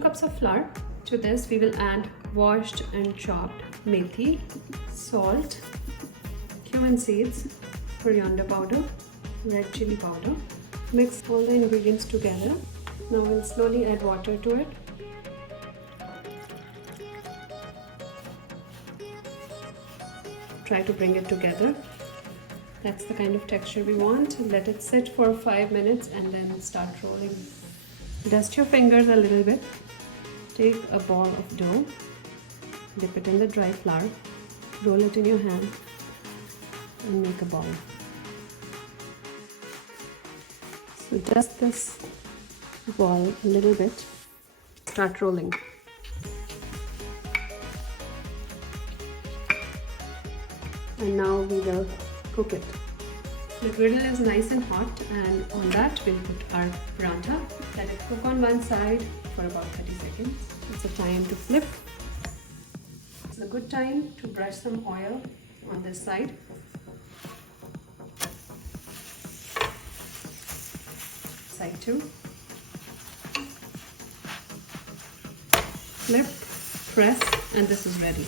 cups of flour. To this we will add washed and chopped methi, salt, cumin seeds, coriander powder, red chili powder. Mix all the ingredients together. Now we'll slowly add water to it. Try to bring it together. That's the kind of texture we want. Let it sit for 5 minutes and then start rolling. Dust your fingers a little bit. Take a ball of dough, dip it in the dry flour, roll it in your hand and make a ball. So dust this ball a little bit, start rolling. And now we will cook it. The griddle is nice and hot, and on that we'll put our paratha. Let it cook on one side for about 30 seconds. It's a time to flip. It's a good time to brush some oil on this side. Side 2. Flip, press, and this is ready.